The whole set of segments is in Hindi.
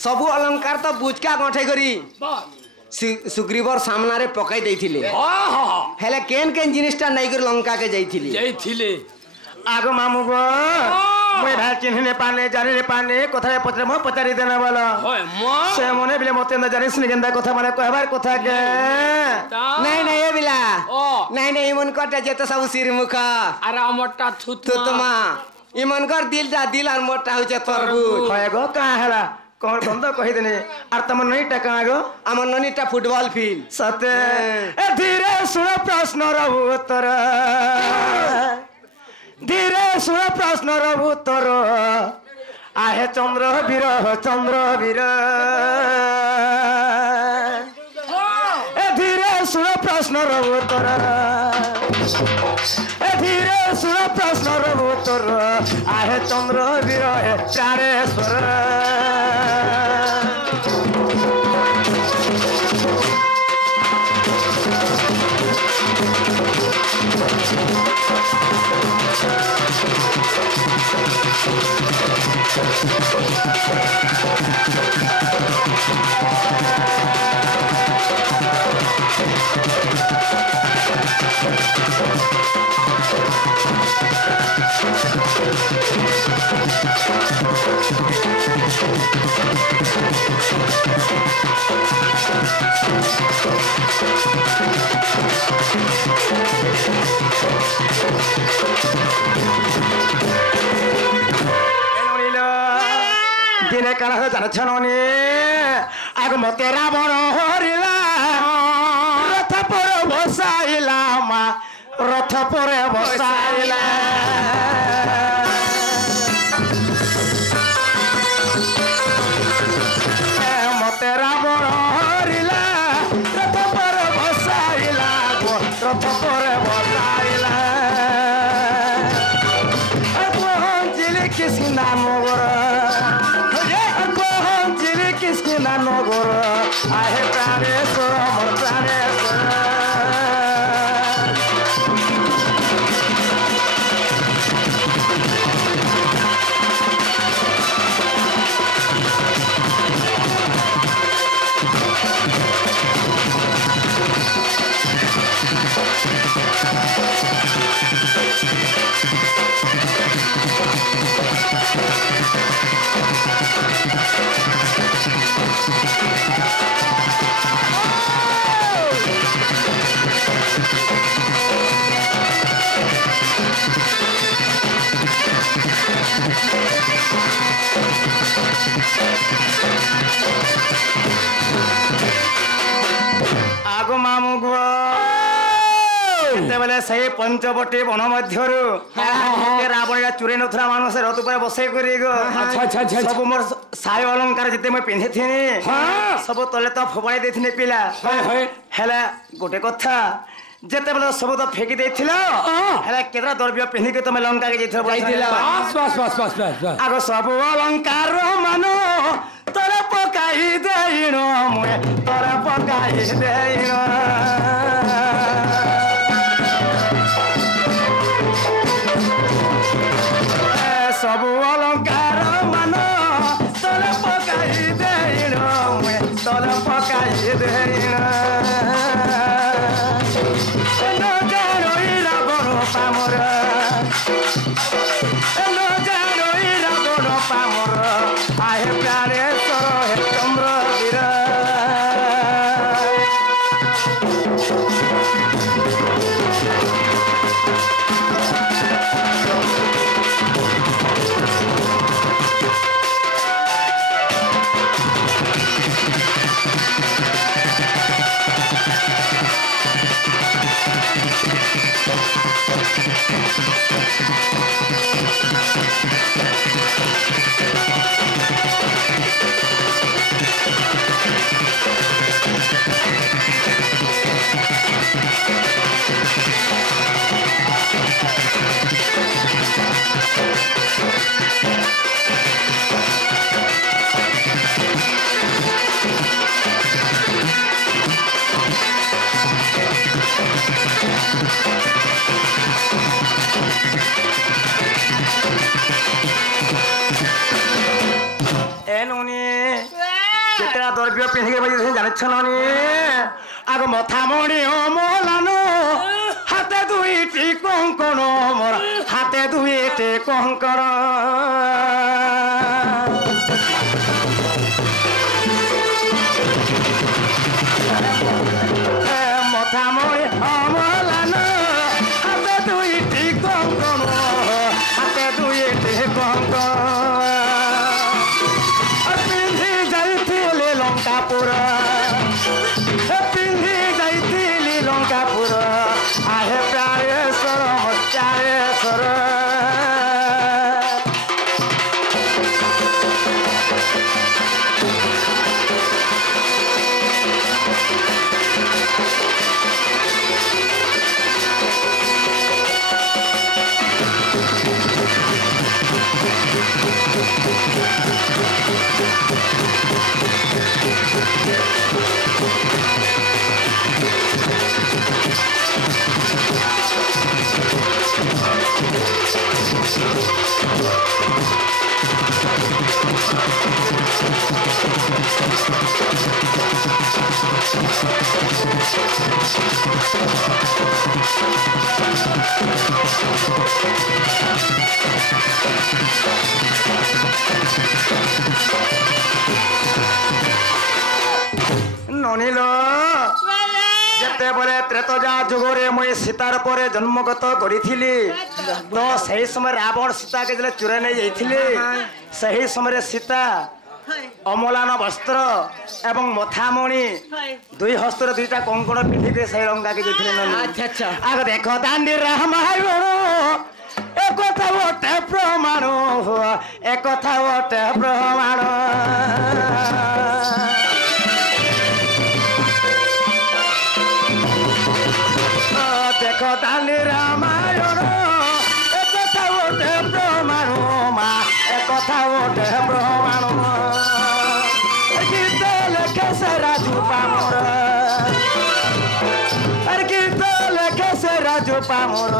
सबु अलंकार तो बुचका गंठे करी सुग्रीवर सामने पकई देथिले हेले केन केन जिनिसटा नै कर लंका के जाइथिले आगो मामू गो मैं भाई चिन्हने पाने जाने पाने कथा पत्र म पचारि देना वाला होय म से मने बिले मते न जानिस नि गेंदा कथा माने कहबार कथा के नहीं नहीं ए बिला नहीं नहीं मन कटे जे तो सब सिर मुख अरे मोटा थुतमा इमन कर दिल और मोटा हो जे तरबूज होय गो का हला कौन बंद कहि देने आर तमन नहीं टका गो अमन ननीटा फुटबॉल फील्ड सते ए धीरे सुन प्रश्न र उत्तर धीरे सुन प्रश्न र उत्तर आहे चंद्र वीर ए धीरे सुन प्रश्न र उत्तर ए धीरे सुन प्रश्न र उत्तर आहे चंद्र वीर हे प्राणेश्वर दिने काल जान छनोनी आग मते रावण हरिला रथ पर बसाइला मा रथ पर बसाइला मते रावण हरिला रथ पर बसाइला रथ पर बसाइला अंजलि किसना मोगर किसना नगर आहे प्राणेश्वर मोर प्राणेश्वर आगो मामू गो बेले सही पंचवटी वन मध्य रावण चुरे नथुरा मानुष रथ पर बसई करी गो सब मोर साय अलंकार जिते मैं पिंधि थी सब तले तो फोपाड़ी देथिने पिला हेला गोटे कथा जेते बेले सब तो फेंकी देथिलो हेला केतरा द्रव्य पिंधि के तुम लंका के जाइथिला बस आगो सब अलंकार मानो तोरे पकाई देइनो मुए तोरे पकाई देइनो सब अलंकार मानो तोरे पकाई देइनो मुए तोरे पकाई देइनो न जानो इरा बरो पामर न जानो इरा बरो पामर आहे प्राणेश्वर हे चंद्र वीर केतरा द्रव्य पिंधि के जानिछ ननी आगो मथामणि अमलानो हाते दुईटी कंकण मोर हाते दुईटी कंकण मथामणि अमलानो हाते दुईटी कंकण हाते दुईटी कंकण पिंधि जाइथिले लंकापुर पिंधि जाइथिले लंकापुर आहे प्राणेश्वर मचारेश्वर ननिलो जेतेबेले त्रेतजा जुगरे मुई सीतार परे जन्मगत करिथिली तो सही समय रावण सीता के जले चुरा नै जाइथिले सही समय सीता अमलान वस्त्र एवं मथामणि दुई हस्तर दुईटा कंकण पिंधि के सही लंका के जाइथिले ननी अच्छा अच्छा आग देखो दांडी रामायण एक कथा ओटे प्रमाण एक कथा ओटे प्रमाण देखो दानी रामायण एक कथा ओटे प्रमाण मा एक कथा ओटे प्रमाण गीत लेखे से राजू पामर गीत लेखे से राजू पामर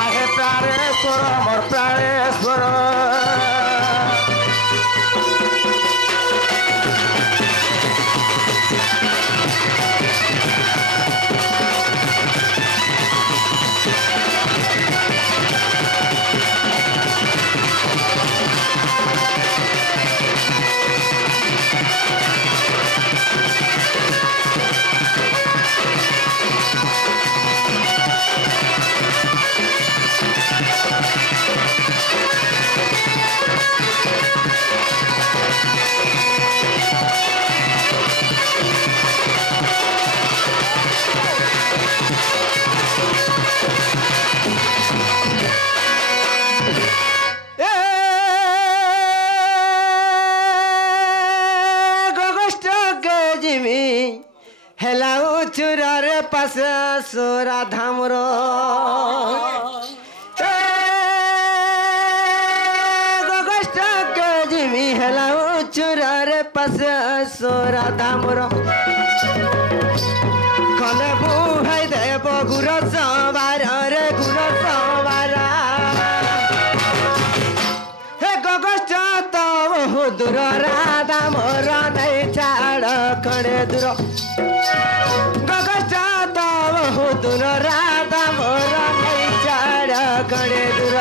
आहे प्राणेश्वर मोर प्राणेश्वर चुरार पास सोरा धामरो गगष्ट के जिमी हेला चुरार पास सोरा धामरो खने बुहाई देव गुर सवार रे गुर सवार हे गगष्ट तो दूर राधा मोर नहीं छाड़ खड़े दूर दूर राधा मोर नहीं छाड़ खड़े दूर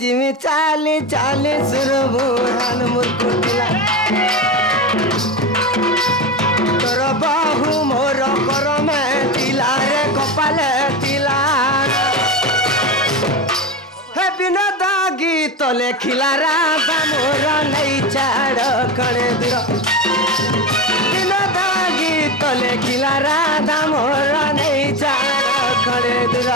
जिमी चाली चाली सुरभुरान मुरकुटिला तोर बाहु मोर कर में तिला रे कपाले तिला ବିନୋଦ ଗୀତ ଲେଖିଲା ରାଧା ମୋର ନେଇ ଛାଡ଼ କଣେ ଦୂର ବିନୋଦ ଗୀତ ଲେଖିଲା ରାଧା ମୋର ନେଇ ଛାଡ଼ କଣେ ଦୂର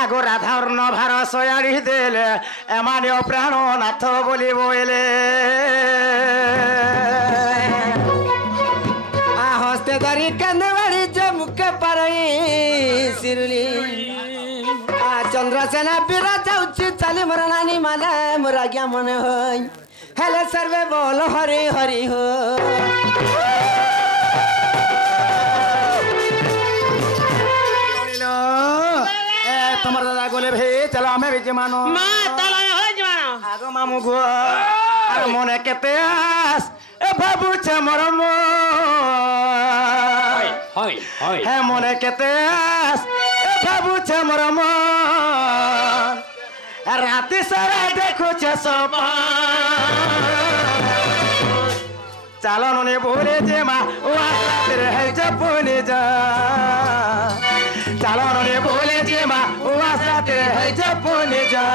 আগো রাধার নভার সয়াড়ি দেলে এমানে প্রাণ নাথ বলি বইলে হস্তে ধরি কান্দবাড়ি যে মুখে পারই শিরুলি চন্দ্রসেনা বীরা যাଉଛି চালি মোর নানি মানে মোর আজ্ঞা মনে হই হেলে সর্বে বল হরি হরি হো তোমার দাদা গলে ভে চলো আমি বেজে মানো আগো মামু গো আর মনে কেতে আস এ ভাবুছে মোর হে মনে কেতে আস এ ভাবুছে মোর রাতে সারা দেখুছে সপন চালো নে ভুলে যে মা ও আসাতে হে জপনে যা চালো নে ভুলে যে মা ও আসাতে হে জপনে যা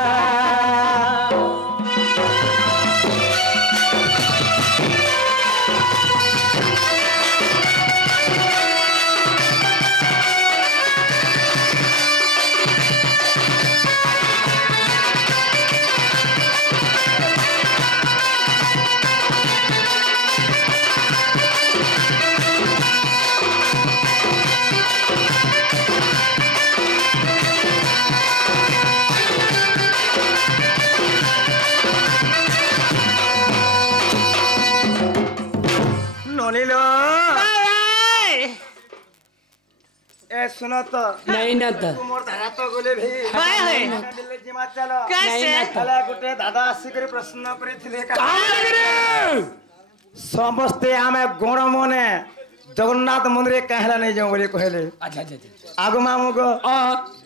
ননিলো এ শুনো তো नहीं ना तो মোর ধারা তো গলে ভি হয় হয় দিল্লি জিমা চলো कैसे তাহলে গোটে দাদা আসি করে প্রশ্ন করিଥିଲେ সমস্তে আমি গণ মনে জগন্নাথ মন্দিরে কাহেলা নেই যাও বলে কহিলে अच्छा अच्छा আগো মামু গো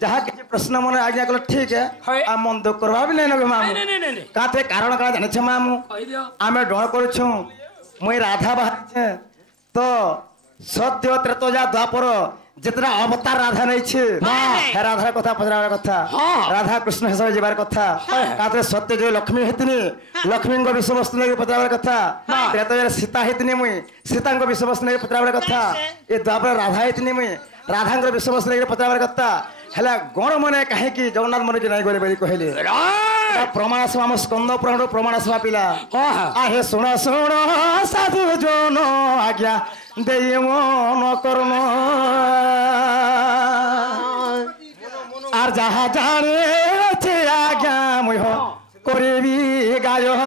যাহা কিছু প্রশ্ন মনে আজ্ঞা কল ঠিক আ মন দুঃখ করবা বি নাই নবে মামু কাতে কারণ কারণ জানিছ মামু আমি ডর করছু মই রাধা বাহাছে তো সত্য ত্রেতজা দ্বাপর যেতনা অবতার রাধা নেইছে হে রাধার কথা পচরাবার কথা রাধা কৃষ্ণ হিসাবে যাবার কথা কাতে সত্য যে লক্ষ্মী হেতিনি লক্ষ্মীঙ্গ বিষয়বস্তু নেই পচরাবার কথা ত্রেতজার সীতা হেতিনি মুই সীতাঙ্গ বিষয়বস্তু নেই পচরাবার কথা এ দ্বাপর রাধা হেতিনি মুই রাধাঙ্গর বিষয়বস্তু নেই পচরাবার কথা হেলা গণ মনে কাহিকি জগন্নাথ মনে কি নাই গলে বলি কহিলে প্রমাণ আসবা আমার স্কন্দ পুরাণ প্রমাণ আসবা পিলা আহে শুণ শুণ সাধু জন আজ্ঞা দেই মন কর্ম আর যাহা জানে আছে আজ্ঞা মুহ করিবি গায়